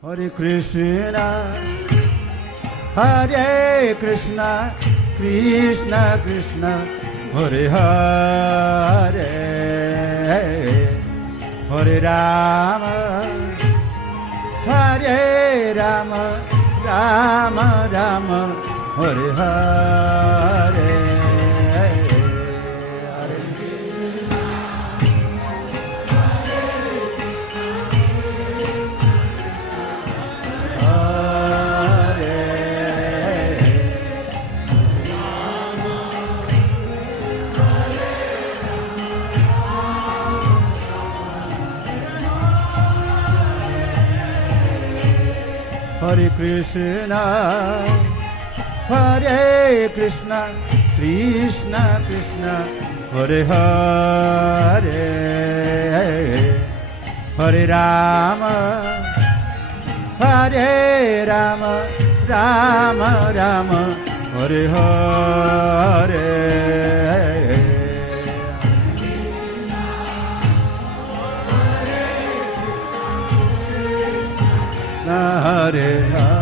Hare Krishna, Hare Krishna, Krishna Krishna, Hare Hare, Hare Rama, Hare Rama, Rama Rama, Hare Hare. Hare Krishna, Hare Krishna, Krishna Krishna, Hare Hare, Hare Rama, Hare Rama, Rama Rama, Hare Hare. Hare Hare,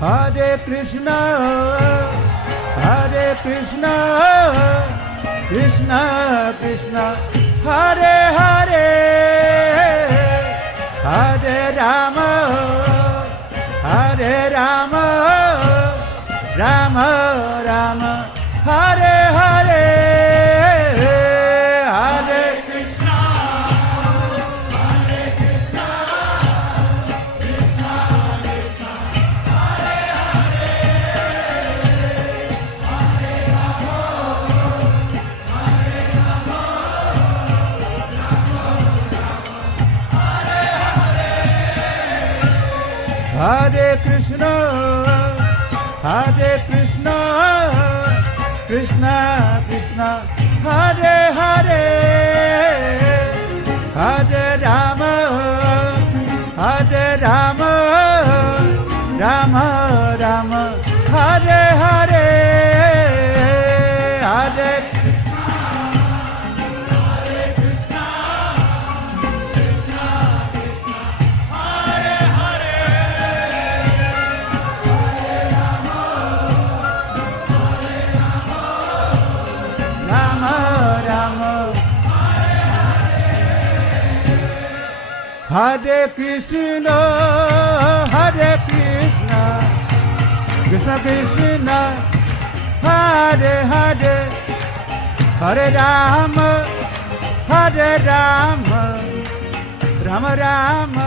Hare Krishna, Hare Krishna, Krishna Krishna, Hare Hare, Hare Rama, Hare Rama, Rama Rama, Hare Hare, Hare Krishna, Hare Krishna, Krishna Krishna, Hare Hare, Hare Rama, Hare Rama, Rama Rama, Hare Krishna, Hare Krishna, Krishna Krishna, Hare Hare, Hare Rama, Hare Rama, Rama Rama, Hare Hare, Hare Hare Krishna, Hare Krishna, Krishna Krishna, Hare Hare, Hare Rama, Hare Rama, Rama Rama,